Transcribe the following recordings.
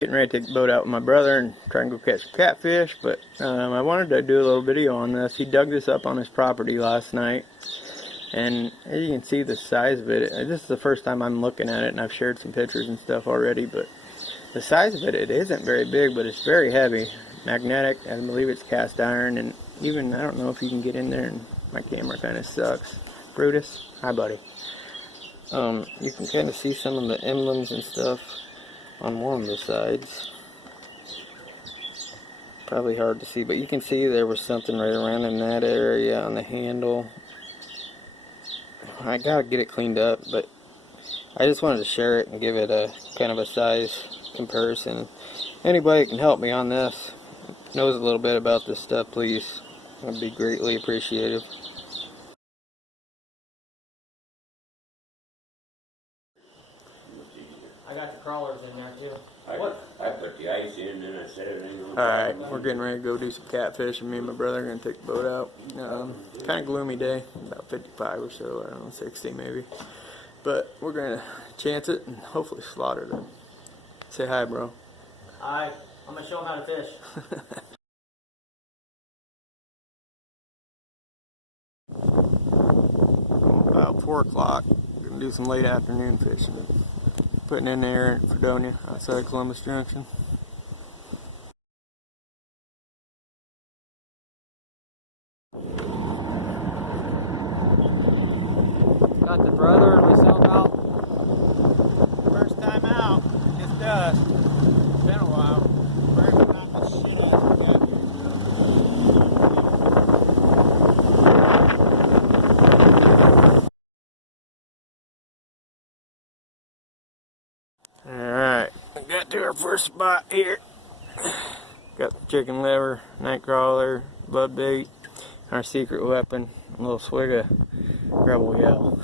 Getting ready to take the boat out with my brother and try and go catch some catfish, but I wanted to do a little video on this. He dug this up on his property last night, and as you can see the size of it, this is the first time I'm looking at it, and I've shared some pictures and stuff already, but the size of it isn't very big, but it's very heavy. Magnetic, I believe it's cast iron, and even, I don't know if you can get in there, and my camera kind of sucks. Brutus, hi buddy. You can kind of see some of the emblems and stuff on one of the sides. Probably hard to see, but you can see there was something right around in that area on the handle. I gotta get it cleaned up, but I just wanted to share it and give it a kind of a size comparison. Anybody can help me on this, knows a little bit about this stuff, please. I'd be greatly appreciative. I got the crawlers in there too. I put the ice in and I set everything on. Alright, we're getting ready to go do some catfish, and me and my brother are going to take the boat out. Kind of gloomy day, about 55 or so, I don't know, 60 maybe. But we're going to chance it and hopefully slaughter them. Say hi, bro. Hi, I'm going to show them how to fish. About 4 o'clock, we're going to do some late afternoon fishing. Putting in there in Fredonia, outside Columbus Junction. Got the brother and myself out. First time out, it's dusk. It's been a while. We're going to knock the shit out of the guy here. Alright, we got to our first spot here. Got the chicken liver, night crawler, bud bait, our secret weapon, a little swig of Rebel Yell.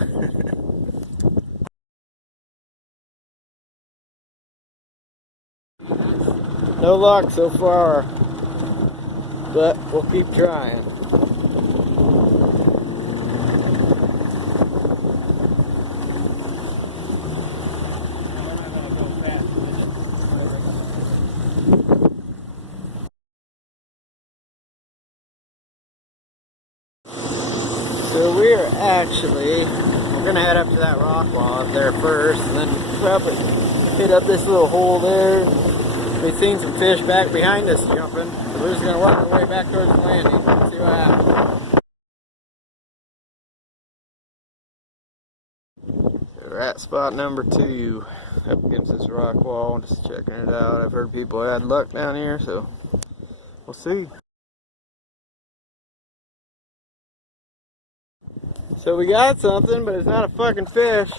No luck so far, but we'll keep trying. So we're gonna head up to that rock wall up there first, and then probably hit up this little hole there. We've seen some fish back behind us jumping, so we're just gonna work our way back towards the landing and see what happens. So we're at spot number 2 up against this rock wall, just checking it out. I've heard people had luck down here, so we'll see. So we got something, but it's not a fucking fish.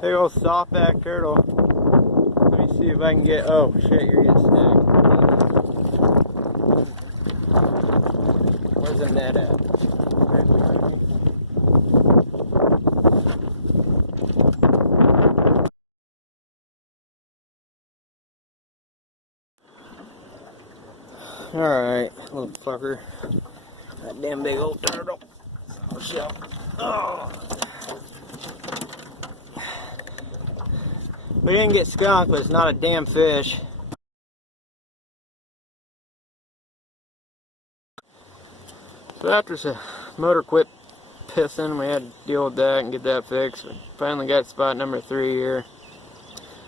Big old softback turtle. Let me see if I can get, oh shit, you're getting snagged. Where's the net at? Right behind me. Alright, little fucker. That damn big old turtle. Softshell. Oh. We didn't get skunk, but it's not a damn fish. So after the motor quit pissing, we had to deal with that and get that fixed. We finally got spot number 3 here.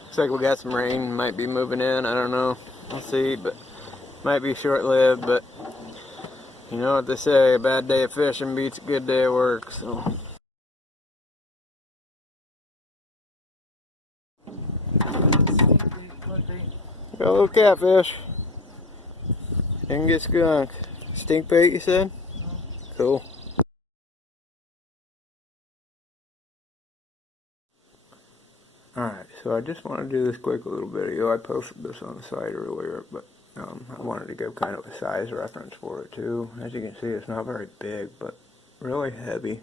Looks like we got some rain, might be moving in, I don't know. We'll see, but might be short-lived, but you know what they say, a bad day of fishing beats a good day of work, so. Got a little catfish. Didn't get skunk. Stink bait, you said? Cool. Alright, so I just want to do this quick little video. I posted this on the site earlier, but I wanted to give kind of a size reference for it too. As you can see, it's not very big, but really heavy.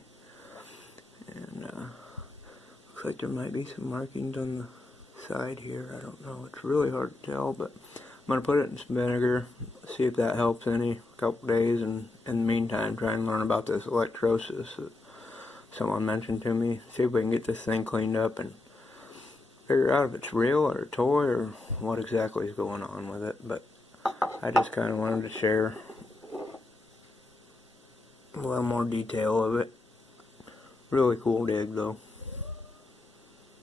And looks like there might be some markings on the side here. I don't know. It's really hard to tell, but I'm going to put it in some vinegar, see if that helps any, a couple days, and in the meantime try and learn about this electrosis that someone mentioned to me. See if we can get this thing cleaned up and figure out if it's real or a toy or what exactly is going on with it, but I just kind of wanted to share a little more detail of it. Really cool dig though.